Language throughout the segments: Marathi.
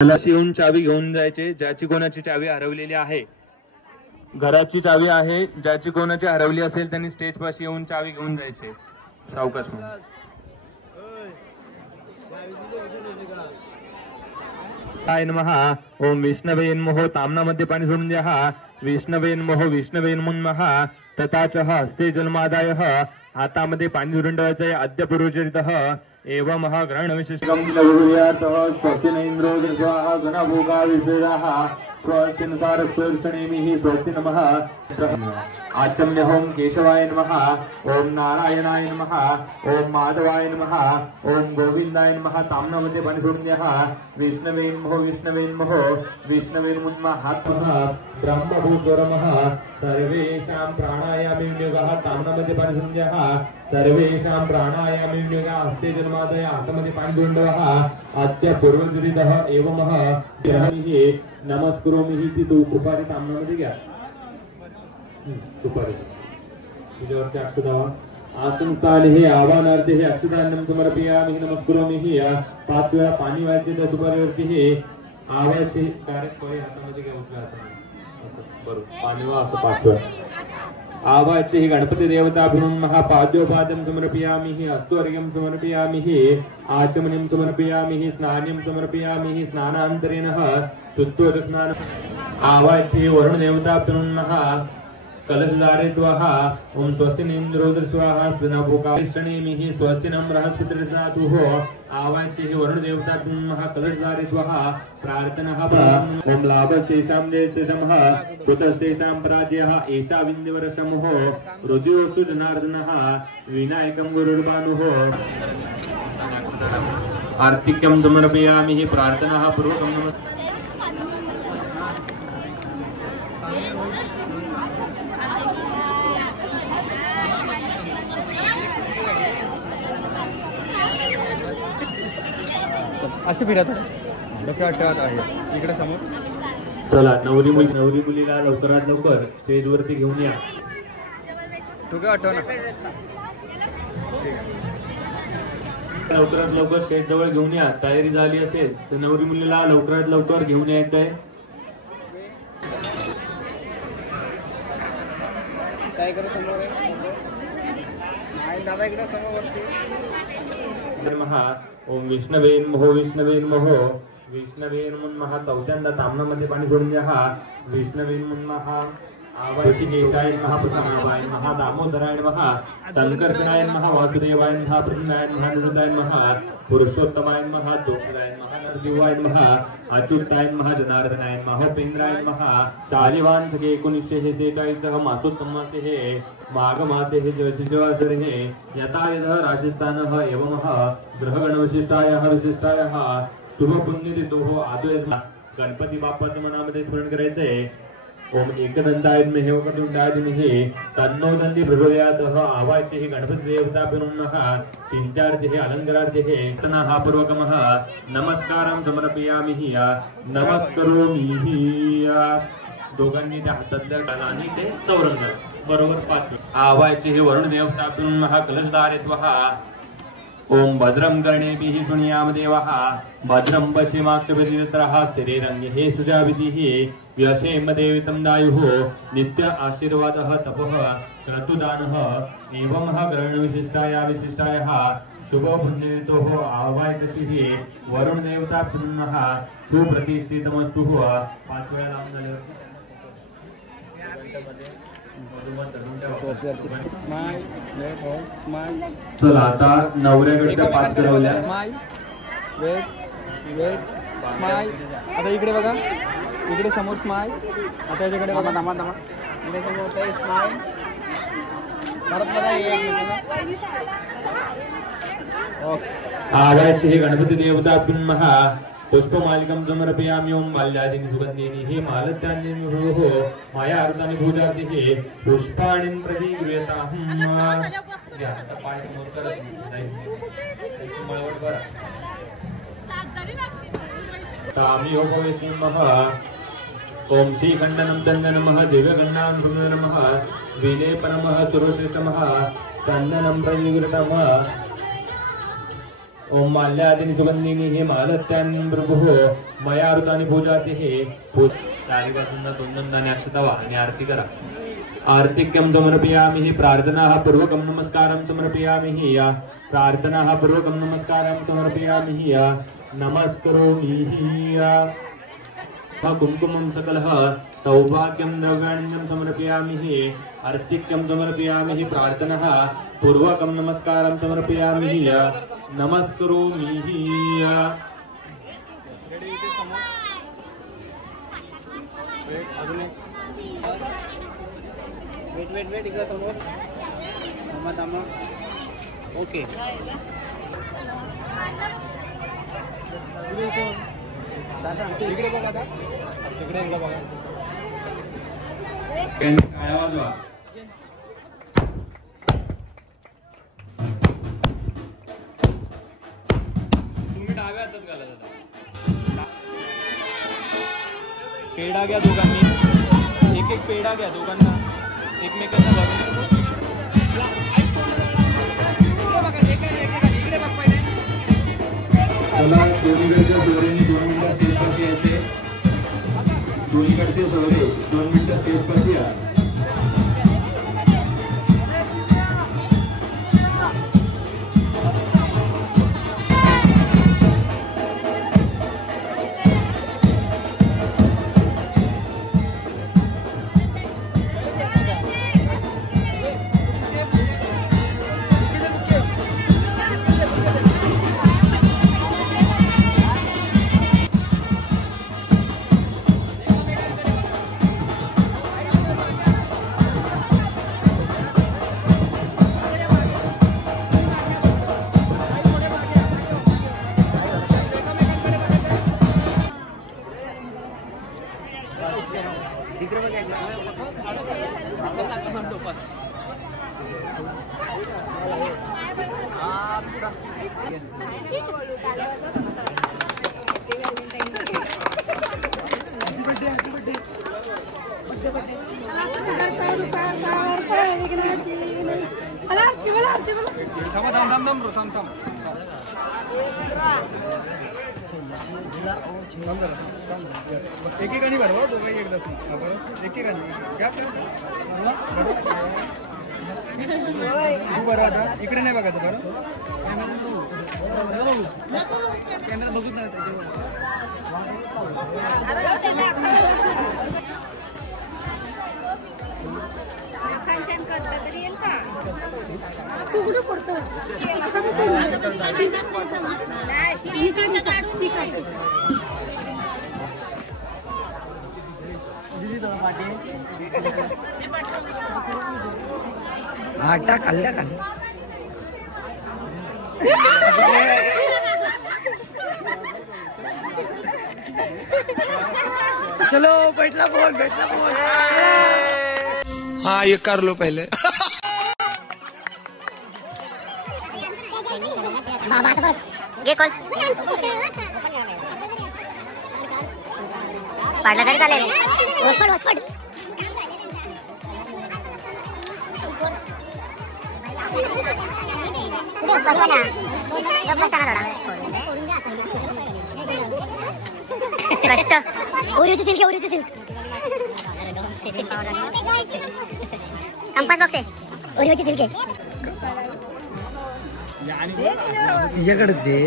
येऊन चावी घेऊन जायचे. ज्याची कोणाची चावी हरवलेली आहे, घराची चावी आहे, ज्याची कोणाची हरवली असेल त्यांनी स्टेज पाशी येऊन चावी घेऊन जायचे. सावकाश काय नमः. ओम विष्णवे नमः. तामनामध्ये पाणी सोडून द्या. हा विष्णवे नमः. विष्णवे नमः. तथाच हस्ते जलमादाय. हातामध्ये पाणी धरून ठेवायचंय. अद्य पूर्वचरितः एवं ग्रहण विशेषकम स्वस्ति इंद्रो स्वाहा गणभोगा विषयाः स्वस्ति सारक्षणेमिः स्वस्ति नमः. आचम्य ओम केशवाय नमः. ओम नारायणाय नमः. ओम माधवाय नमः. ओम गोविंदाय नमः. तामनामध्ये पाणी सोडून द्या. विष्णवे नमः. विष्णवे नमः. विष्णवे नमः. हात ब्रह्मभूस्वरमः. सर्वेषां प्राणायामी योगः. तामनामध्ये पाणी सोडून द्या. सर्वेषां प्राणायामी योगः. हस्ते जन्मादय. हातामध्ये पाणी धरून ठेवा. अद्य पूर्वचरितः एवं नमस्करोमि. ती दो सुपारी तामनामध्ये घ्या. सुपारी तिच्यावरती अक्षदावा. आसनस्थानी हे आवाहनार्थे हे अक्षदान्नम समर्पयामि. नमस्करोमि. 5 वेळा पाणी व्हायचे त्या सुपारीवरती. हे आवाचे कार्यक्रम हातामध्ये घ्या. उजव्या हातामध्ये बरोबर पाणी वा. असं 5 वेळा आवाचे. हे गणपती देवताभिरुन महापाद्योपाद्यम समर्पयामि. हस्तोर्घ्यम समर्पयामि. आचमनीम समर्पयामि. स्नानम समर्पयामि. स्नानांतरेण शुद्धोदस्नान. आवाचे वरुण देवताभिरुन कलशधारित्वः. ओम स्वस्ति इंद्रो स्वाहा स्वनभोकाष्णेमिः. स्वस्ति नम बृहस्पतिर्दधातुः. आवाचे हे वरुण देवताभिरुन कलशधारित्वः. प्रार्थनाः. ओम लाभस्तेषां देशशमः. कुतस्तेषां पराजयः. एषा विन्द्यवरशमुः. हृदयोस्तु जनार्दनः. विनायकं गुरुर्भानुः. आर्तिक्यं समर्पयामि. प्रार्थनाः पूर्वकं नमः. असे फिरत आहे इकडे समोर. चला नवरी मुलीला लवकरात लवकर स्टेज वरती घेऊन या. लवकरात लवकर स्टेज जवळ घेऊन या. तयारी झाली असेल तर नवरी मुलीला लवकरात लवकर घेऊन यायचंय. काय करू समोर दादा इकडे समोर. ओम विष्णवे नमः. विष्णवे नमः. विष्णवे नमः. चौथ्यांदा तामनामध्ये पाणी सोडून द्या. विष्णवे नमः. आवाशी केशाय नमः. प्रसन्नाय नमः. दामोदराय नमः. संकर्षणाय नमः. वासुदेवाय नमः. प्रसन्नाय नमः. निरुद्धाय नमः. पुरुषोत्तमाय नमः. दोषदाय नमः. नरसिंहाय नमः. अच्युताय नमः. जनार्दनाय नमः. उपेंद्राय नमः. शालिवान सखे 1946 मासोत्तम मासे हे माघ मासे हे ज्येष्ठवासरे हे यथायतः राशिस्थानः एवं ग्रहगण विशिष्टायः शुभ पुण्यतिथो आदोय. गणपती बाप्पाच्या मनामध्ये स्मरण करायचंय. ओम एकदंताय विद्महे वक्रतुंडाय धीमहि तन्नो दन्ति प्रचोदयात्. आवाचे हे गणपती देवताभिरुन चिंत्यार्थे हे अलंकारार्थे हे तनः पूर्वकमः नमस्कारं समर्पयामि. नमस्करोमि. दोघांनी त्या हातातल्या गालांनी ते चौरंग बरोबर 5. आवाचे हे वरुण देवताभिरुन कलशधारित्वः. ओम भद्रं कर्णेभिः शृणुयाम देवः. भद्रं पश्येमाक्षभिर्यजत्रः. स्थिरैरङ्गैः सुजाभिः. व्यशेम देवितं दायुः. नित्य आशीर्वादः तपः क्रतुदानः. एवं ग्रहण विशिष्टायाः शुभ पुण्यतिथोः आवायतशिः वरुण देवताभिरुन सुप्रतिष्ठितमस्तु. 5 वेळा लावून झाल्यावर चला आता नवऱ्याकडच्या 5 करवल्या. आता इकडे बघा. इकडे समोर स्माईल. आता याच्याकडे बघा. थांबा इकडे समोर स्माईल. आवायचे हे गणपती देवताभिरुन पुष्पमालिकं समर्पयामि. ओम माल्यादीनि सुगन्धीनि हे मालत्यानि हो माया अर्धानि पूजार्थे पुष्पाणि प्रतिगृह्यताम्. या आता पाय समोर करत नाही त्याची मळवट करा. तामी होमोयसी नमः. ओम श्रीखंडनं चन्दनमः. दिव्यगन्धां सुन्दरमः. विलेपनमः. तुरुशेषमः. चन्दनं प्रतिगृह्यताम्. ओम माल्यादिनी सुगंधिनी हे मालत्यान् प्रभुः मया ऋतानि पूजाते हे सारीपासून 2 दंडाने अक्षतावा आणि आरती करा. आर्तिक्यं समर्पयामि हि प्रार्थनाः पूर्वकं नमस्कारं समर्पयामि हि या प्रार्थनाः पूर्वकं नमस्कारं समर्पयामि हि या नमस्करोमि हि या कुंकुमं सकलः सौभाग्यं द्रव्याण्यं समर्पयामि हि आर्तिक्यं समर्पयामि हि प्रार्थनाः पूर्वकं नमस्कारं समर्पयामि हि या नमस्करोमि हि या. वेट इकडे समोर थांबा. ओके इकडे बघा आता इकडे एकदा बघा. काय वाजवा तुम्ही डाव्या हातात घाला दादा. पेढा घ्या दोघांनी. एक पेढा घ्या दोघांना. एकमेकांना बघा. चला दोन्हीकडच्या सोयऱ्यांनी 2 मिनिटं सेफ कशी यायचे. दोन्हीकडचे सोयरे 2 मिनिटं सेफ कशी या. एकेकानी बरोबर दोघं एकदा एकेकानी तू बरं आता इकडे नाही बघायचं बरं. कॅमेरा बघूच नाही. आटा खाल्ल्या का चलो बैठला बोल. हाँ ये कर लो पहले. घे कॉल पाडला तरी चालेल. वसफड कष्ट ओरिओची सिल्क कंपास बॉक्स आहे. ओरिओची सिल्क आहे. तिच्याकडे दे.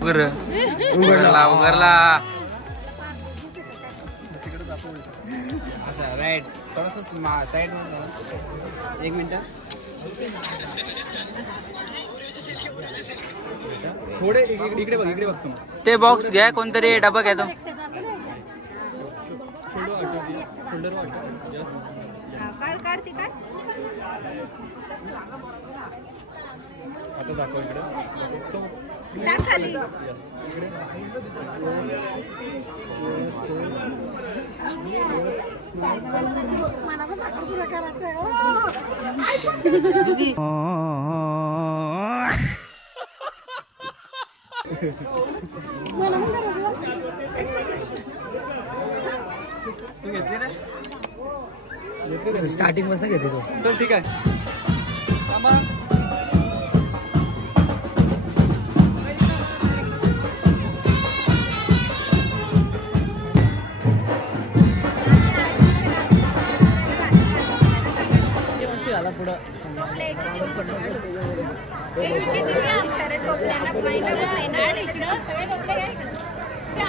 उघडला असं राईट थोडंसं साईड. 1 मिनिट थोडे इकडे बघ तुम्ही. ते बॉक्स घ्या कोणतरी डबा घ्या तो. आता दाखव इकडे तो स्टार्टिंग मस्त घेते तो. चल ठीक आहे. पुढं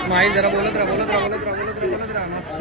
स्माईल जरा बोलत राहा मस्त